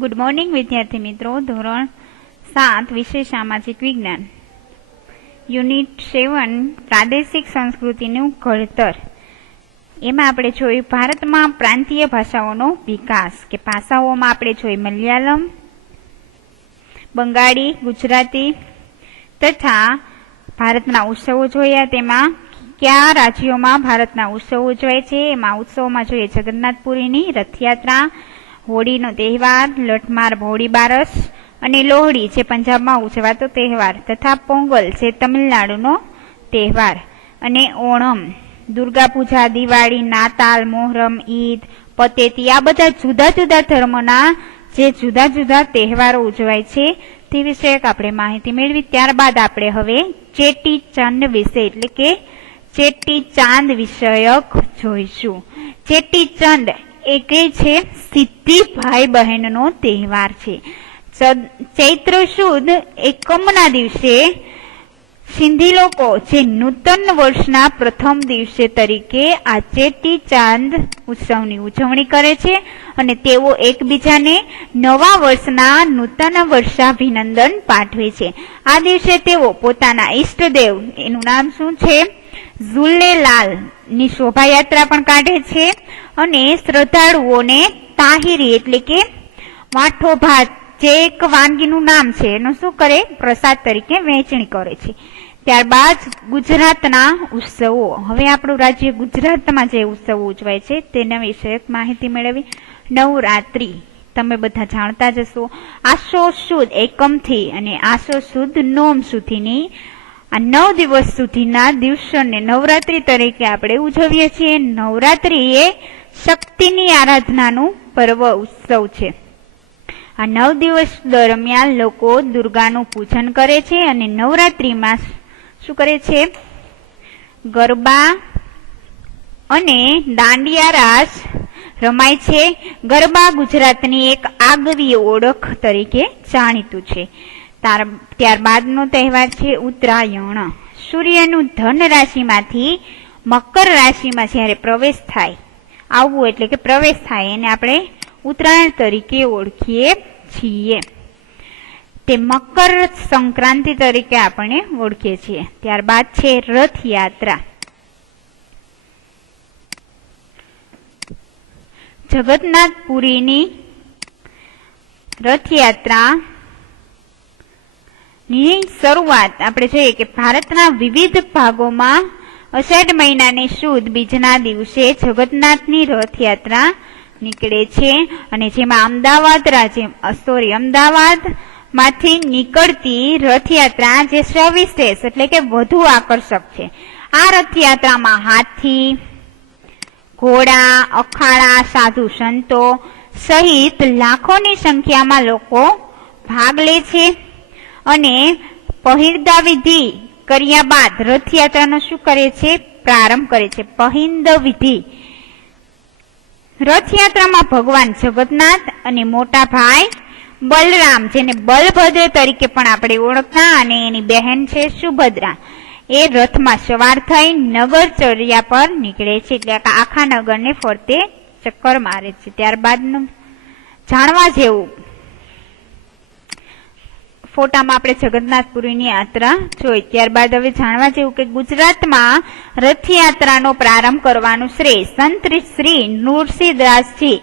Good morning વિદ્યાર્થી મિત્રો. ધોરણ 7 વિષય સામાજિક વિજ્ઞાન, યુનિટ 7 પ્રાદેશિક સંસ્કૃતિનું ઘડતર. એમાં આપણે જોયું ભારતમાં પ્રાંતીય ભાષાઓનો વિકાસ, કે ભાષાઓમાં આપણે જોઈ મલયાલમ, બંગાળી, ગુજરાતી તથા ભારતના ઉત્સવો જોયા. તેમાં કયા રાજ્યોમાં ભારતના ઉત્સવો ઉજવાય છે? એમાં ઉત્સવમાં જોઈએ જગન્નાથપુરીની રથયાત્રા, હોળીનો તહેવાર, લઠમાર ભોળી બારસ અને લોહડી જે પંજાબમાં ઉજવાતો તહેવાર, તથા પોંગલ જે તમિલનાડુનો તહેવાર, અને ઓણમ, દુર્ગા પૂજા, દિવાળી, નાતાલ, મોહરમ, ઈદ, પતેતી, આ બધા જુદા જુદા ધર્મના જે જુદા જુદા તહેવારો ઉજવાય છે તે વિષયક આપણે માહિતી મેળવી. ત્યારબાદ આપણે હવે ચેટી ચંડ વિશે એટલે કે ચેટી ચાંદ વિષયક જોઈશું. ચેટી ચંડ એ કે છે સિદ્ધિ ભાઈ બહેનનો તહેવાર છે. ચૈત્ર સુદ એકમના દિવસે સિંધી લોકો જે નૂતન વર્ષના પ્રથમ દિવસે તરીકે આ ચેટી ચાંદ ઉત્સવની ઉજવણી કરે છે અને તેઓ એકબીજાને નવા વર્ષના નૂતન વર્ષાભિનંદન પાઠવે છે. આ દિવસે તેઓ પોતાના ઈષ્ટદેવ, એનું નામ શું છે, ઝૂલેલાલ ની શોભાયાત્રા પણ કાઢે છે અને શ્રદ્ધાળુઓને તાહિરી એટલે કે માઠો ભાત જે એક વાનગીનું નામ છે એનું શું કરે, પ્રસાદ તરીકે વહેંચણી કરે છે. ત્યારબાદ ગુજરાતના ઉત્સવો. હવે આપણું રાજ્ય ગુજરાતમાં જે ઉત્સવો ઉજવાય છે તેના વિશે માહિતી મેળવી. નવરાત્રી તમે બધા જાણતા જ હશો. આસો સુદ એકમથી અને આસો સુદ નોમ સુધીની આ 9 દિવસ સુધીના દિવસોને નવરાત્રી તરીકે આપણે ઉજવીએ છીએ. નવરાત્રી એ શક્તિની આરાધનાનું પર્વ ઉત્સવ છે. આ 9 દિવસ દરમિયાન લોકો દુર્ગાનું પૂજન કરે છે અને નવરાત્રીમાં શું કરે છે, ગરબા અને દાંડિયા રાસ રમાય છે. ગરબા ગુજરાતની એક આગવી ઓળખ તરીકે જાણીતું છે. ત્યારબાદનો તહેવાર છે ઉત્તરાયણ. સૂર્યનું ધન રાશિમાંથી મકર રાશિમાં જ્યારે પ્રવેશ થાય, આવવું એટલે કે પ્રવેશ થાય, એને આપણે ઉત્તરાયણ તરીકે ઓળખીએ છીએ. તે મકર સંક્રાંતિ તરીકે આપણે ઓળખીએ છીએ. ત્યારબાદ છે રથયાત્રા. જગન્નાથપુરીની રથયાત્રા ની શરૂઆત આપણે જોઈએ કે ભારતના વિવિધ ભાગોમાં અષાઢ મહિનાની સુદ બીજના દિવસે જગન્નાથની રથયાત્રા નીકળે છે અને જેમાં અમદાવાદ માંથી નીકળતી રથયાત્રા જે સવિશેષ એટલે કે વધુ આકર્ષક છે. આ રથયાત્રામાં હાથી, ઘોડા, અખાડા, સાધુ સંતો સહિત લાખોની સંખ્યામાં લોકો ભાગ લે છે અને પહિંદા વિધિ કર્યા બાદ રથયાત્રાનો શું કરે છે, પ્રારંભ કરે છે. પહિંદ વિધિ. રથયાત્રામાં ભગવાન જગન્નાથ અને મોટા ભાઈ બલરામ, જેને બલભદ્ર તરીકે પણ આપણે ઓળખતા, અને એની બહેન છે સુભદ્રા, એ રથમાં સવાર થઈ નગરચર્યા પર નીકળે છે, એટલે આખા નગરને ફરતે ચક્કર મારે છે. ત્યારબાદનું જાણવા જેવું, ફોટામાં આપણે જગન્નાથપુરીની યાત્રા જોઈ. ત્યારબાદ હવે જાણવા જેવું કે ગુજરાતમાં રથયાત્રાનો પ્રારંભ કરવાનું શ્રેય સંત શ્રી નૃસિંહદાસજી,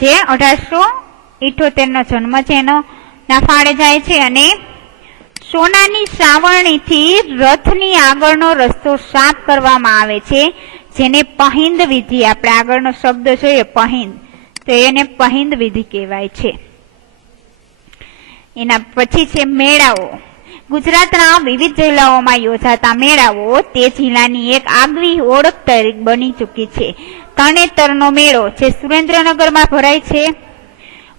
જે 1878 નો જન્મ છે, એનો ના ફાળે જાય છે અને સોનાની સાવરણીથી રથની આગળનો રસ્તો સાફ કરવામાં આવે છે, જેને પહિંદ વિધિ, આપણે આગળનો શબ્દ જોઈએ પહિંદ, તો એને પહિંદ વિધિ કહેવાય છે. એના પછી છે મેળાઓ. ગુજરાતના વિવિધ જિલ્લાઓમાં યોજાતા મેળાઓ તે જિલ્લાની એક આગવી ઓળખ તરીકે બની ચૂકી છે. તરણેતરનો મેળો જે સુરેન્દ્રનગરમાં ભરાય છે,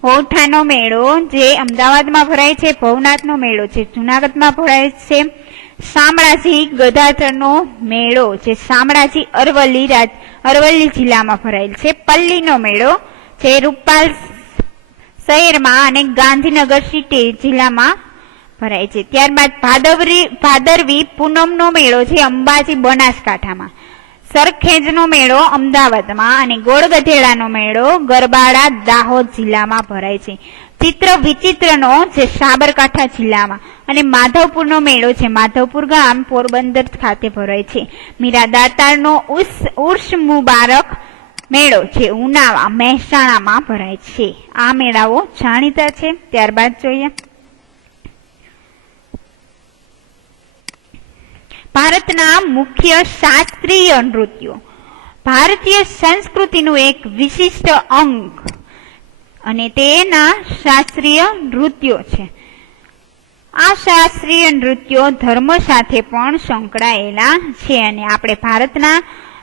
વૌઠાનો મેળો જે અમદાવાદમાં ભરાય છે, ભવનાથનો મેળો જે જુનાગઢમાં ભરાય છે, શામળાજી ગદાધરનો મેળો જે શામળાજી અરવલ્લી જિલ્લામાં ભરાયેલ છે, પલ્લીનો મેળો જે રૂપાલ શહેરમાં અને ગાંધીનગર સિટી જિલ્લામાં ભરાય છે. ત્યારબાદ ભાદરવી પૂનમનો મેળો છે અંબાજી બનાસકાંઠામાં, સરખેજનો મેળો અમદાવાદમાં અને ગોળગધેડાનો મેળો ગરબાડા દાહોદ જિલ્લામાં ભરાય છે. ચિત્ર વિચિત્રનો જે સાબરકાંઠા જિલ્લામાં, અને માધવપુરનો મેળો છે, માધવપુર ગામ પોરબંદર ખાતે ભરાય છે. મીરા દાતારનો ઉર્સ મુબારક મેળો છે ઉનાવા મહેસાણામાં ભરાય છે. આ મેળાઓ જાણીતા છે. ત્યારબાદ જોઈએ ભારતના મુખ્ય શાસ્ત્રીય નૃત્યો. ભારતીય સંસ્કૃતિનું એક વિશિષ્ટ અંગ અને તેના શાસ્ત્રીય નૃત્યો છે. આ શાસ્ત્રીય નૃત્યો ધર્મ સાથે પણ સંકળાયેલા છે અને આપણે ભારતના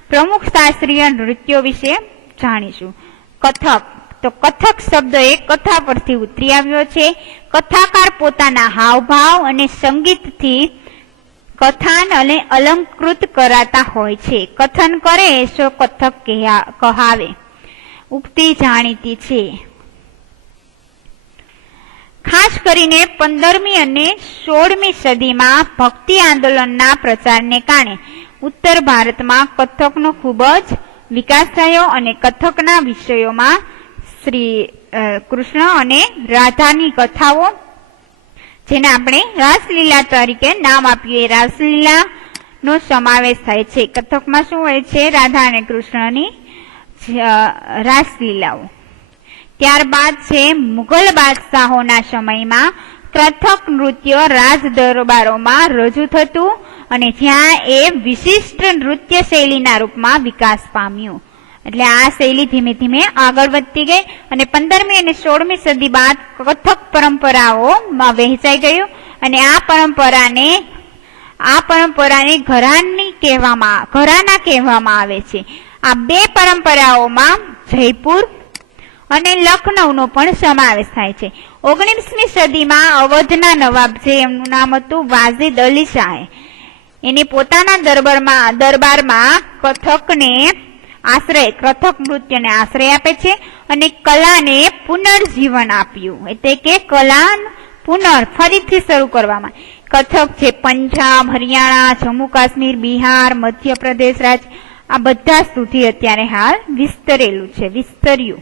પ્રમુખ શાસ્ત્રીય નૃત્યો વિશે જાણીશું. કથક, તો કથક શબ્દ એ કથા પરથી ઉતરી આવ્યો છે. કથાકાર પોતાના હાવભાવ અને સંગીતથી કથાન અને અલંકૃત કરાતા હોય છે. કથન કરે સો કથક કહાવે, ઉક્તિ જાણીતી છે. ખાસ કરીને 15મી અને 16મી સદીમાં ભક્તિ આંદોલનના પ્રચારને કારણે ઉત્તર ભારતમાં કથકનો ખૂબ જ વિકાસ થયો અને કથકના વિષયોમાં શ્રી કૃષ્ણ અને રાધાની કથાઓ, જેને આપણે રાસલીલા તરીકે નામ આપીએ, રાસલીલા નો સમાવેશ થાય છે. કથકમાં શું હોય છે? રાધા અને કૃષ્ણની રાસલીલાઓ. ત્યારબાદ છે મુઘલ બાદશાહોના સમયમાં કથક નૃત્ય રાજ દરબારોમાં રજૂ થતું અને જ્યાં એ વિશિષ્ટ નૃત્ય શૈલીના રૂપમાં વિકાસ પામ્યું. એટલે આ શૈલી ધીમે ધીમે આગળ વધતી ગઈ અને 15મી અને 16મી સદી બાદ કથક પરંપરાઓમાં વહેંચાઈ ગયું અને આ પરંપરાને ઘરાના કહેવામાં આવે છે. આ બે પરંપરાઓમાં જયપુર અને લખનૌનો પણ સમાવેશ થાય છે. 19મી સદીમાં અવધના નવાબ, જે એમનું નામ હતું વાજિદ અલી શાહે, એને પોતાના દરબારમાં કથક નૃત્યને આશ્રય આપે છે અને કલાને પુનર્જીવન આપ્યું. એટલે કે કલા ફરીથી શરૂ કરવામાં. કથક છે પંજાબ, હરિયાણા, જમ્મુ કાશ્મીર, બિહાર, મધ્યપ્રદેશ રાજ્ય, આ બધા સુધી અત્યારે હાલ વિસ્તર્યું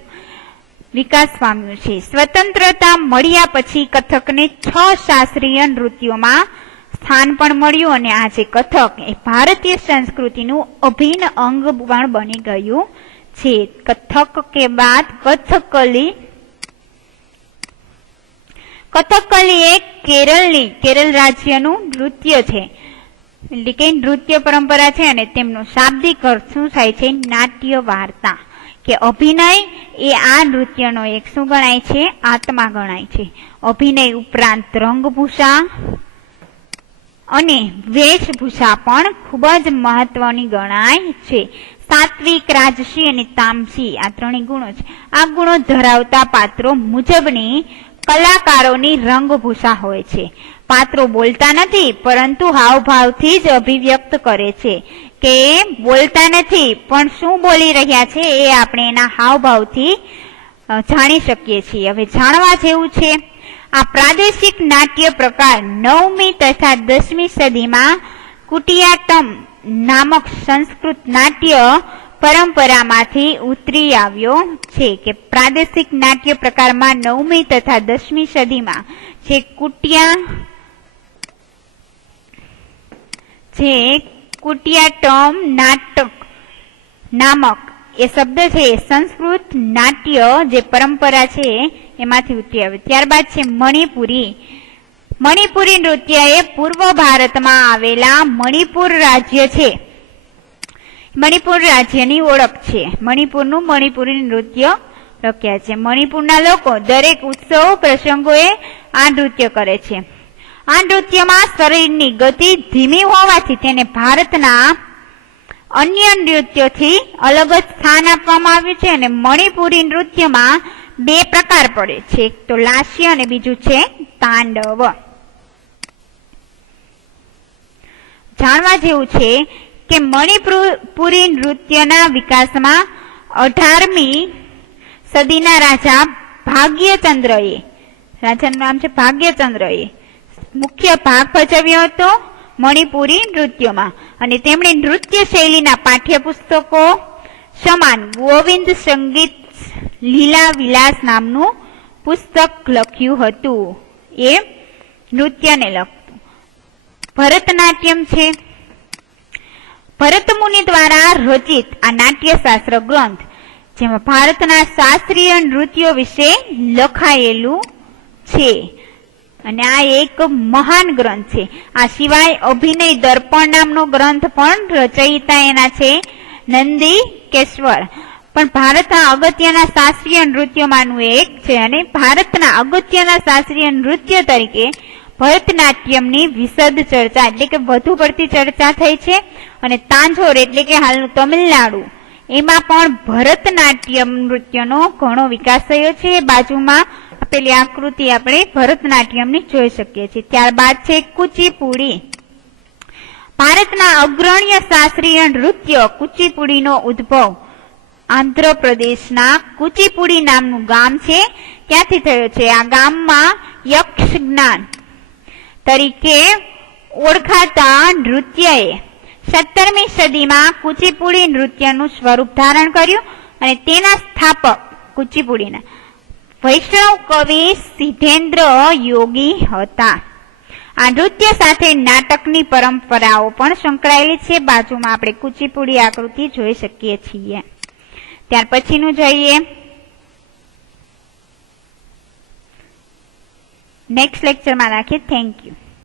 વિકાસ પામ્યું છે. સ્વતંત્રતા મળ્યા પછી કથકને 6 શાસ્ત્રીય નૃત્યોમાં સ્થાન પણ મળ્યું અને આજે કથક એ ભારતીય સંસ્કૃતિનું અભિન્ન અંગ પણ બની ગયું છે. કથક કે બાદ કથકલી એ કેરળ રાજ્યનું નૃત્ય છે, એટલે કે નૃત્ય પરંપરા છે અને તેમનો શાબ્દિક અર્થ શું થાય છે? નાટ્ય વાર્તા કે અભિનય એ આ નૃત્યનો એક શું ગણાય છે? આત્મા ગણાય છે. અભિનય ઉપરાંત રંગભૂષા અને વેશભૂષા પણ ખૂબ જ મહત્વની ગણાય છે. સાત્વિક, રાજસી અને તામસી, આ ત્રણેય ગુણો છે. આ ગુણો ધરાવતા પાત્રો મુજબની કલાકારોની રંગભૂષા હોય છે. પાત્રો બોલતા નથી પરંતુ હાવભાવથી જ અભિવ્યક્ત કરે છે, કે બોલતા નથી પણ શું બોલી રહ્યા છે એ આપણે એના હાવભાવથી જાણી શકીએ છીએ. હવે જાણવા જેવું છે, આ પ્રાદેશિક નાટ્ય પ્રકાર 9મી તથા 10મી સદીમાં કુટિયાટ્ટમ નામક સંસ્કૃત નાટ્ય પરંપરામાંથી ઉતરી આવ્યો છે. કે પ્રાદેશિક નાટ્ય પ્રકારમાં 9મી તથા 10મી સદીમાં જે કુટિયાટ્ટમ નાટક નામક એ શબ્દ છે સંસ્કૃત નાટ્ય જે પરંપરા છે એમાંથી ઉતરી આવે. ત્યારબાદ છે મણિપુરી નૃત્ય એ પૂર્વ ભારતમાં આવેલા મણિપુર રાજ્ય છે. મણિપુર રાજ્યની ઓળખ છે. મણિપુરનું મણિપુરી નૃત્ય પ્રખ્યાત છે. મણિપુરના લોકો દરેક ઉત્સવ પ્રસંગોએ આ નૃત્ય કરે છે. આ નૃત્યમાં શરીરની ગતિ ધીમી હોવાથી તેને ભારતના અન્ય નૃત્યોથી અલગ જ સ્થાન આપવામાં આવ્યું છે અને મણિપુરી નૃત્યમાં 2 પ્રકાર પડે છે, એક તો લાસ્ય અને બીજું છે તાંડવ. જાણવા જેવું છે કે મણિપુરી નૃત્યના વિકાસમાં 18મી સદીના રાજા રાજાનું નામ છે ભાગ્યચંદ્રએ મુખ્ય ભાગ ભજવ્યો હતો મણિપુરી નૃત્યમાં અને તેમણે નૃત્ય શૈલીના પાઠ્યપુસ્તકો સમાન ગોવિંદ સંગીત લીલા વિલાસ નામનું પુસ્તક લખ્યું હતું. એ નૃત્યને લગતું. ભરતનાટ્યમ છે ભરત મુનિ દ્વારા રચિત આ નાટ્યશાસ્ત્ર ગ્રંથ, જેમાં ભારતના શાસ્ત્રીય નૃત્યો વિશે લખાયેલું છે અને આ એક મહાન ગ્રંથ છે. આ સિવાય અભિનય દર્પણ નામનો ગ્રંથ પણ રચયિતા એના છે નંદિકેશ્વર, પણ ભારતના અગત્યના શાસ્ત્રીય નૃત્યોમાંનું એક છે અને ભારતના અગત્યના શાસ્ત્રીય નૃત્ય તરીકે ભરતનાટ્યમની વિશદ ચર્ચા એટલે કે વધુ પડતી ચર્ચા થઈ છે. અને તાંજોર એટલે કે હાલનું તમિલનાડુ, એમાં પણ ભરતનાટ્યમ નૃત્યનો ઘણો વિકાસ થયો છે. બાજુમાં આપેલી આકૃતિ આપણે ભરતનાટ્યમની જોઈ શકીએ છીએ. ત્યારબાદ છે કુચીપુડી. ભારતના અગ્રણ્ય શાસ્ત્રીય નૃત્ય કુચીપુડીનો ઉદ્ભવ આંધ્રપ્રદેશના કુચીપુડી નામનું ગામ છે ત્યાંથી થયો છે. આ ગામમાં યક્ષગાન તરીકે ઓળખાતા નૃત્યએ 17મી સદીમાં કુચીપુડી નૃત્યનું સ્વરૂપ ધારણ કર્યું અને તેના સ્થાપક કુચીપુડીના વૈષ્ણવ કવિ સિદ્ધેન્દ્ર યોગી હતા. આ નૃત્ય સાથે નાટકની પરંપરાઓ પણ સંકળાયેલી છે. બાજુમાં આપણે કુચીપુડી આકૃતિ જોઈ શકીએ છીએ. ત્યાર પછીનું જોઈએ નેક્સ્ટ લેક્ચરમાં રાખીએ. Thank you.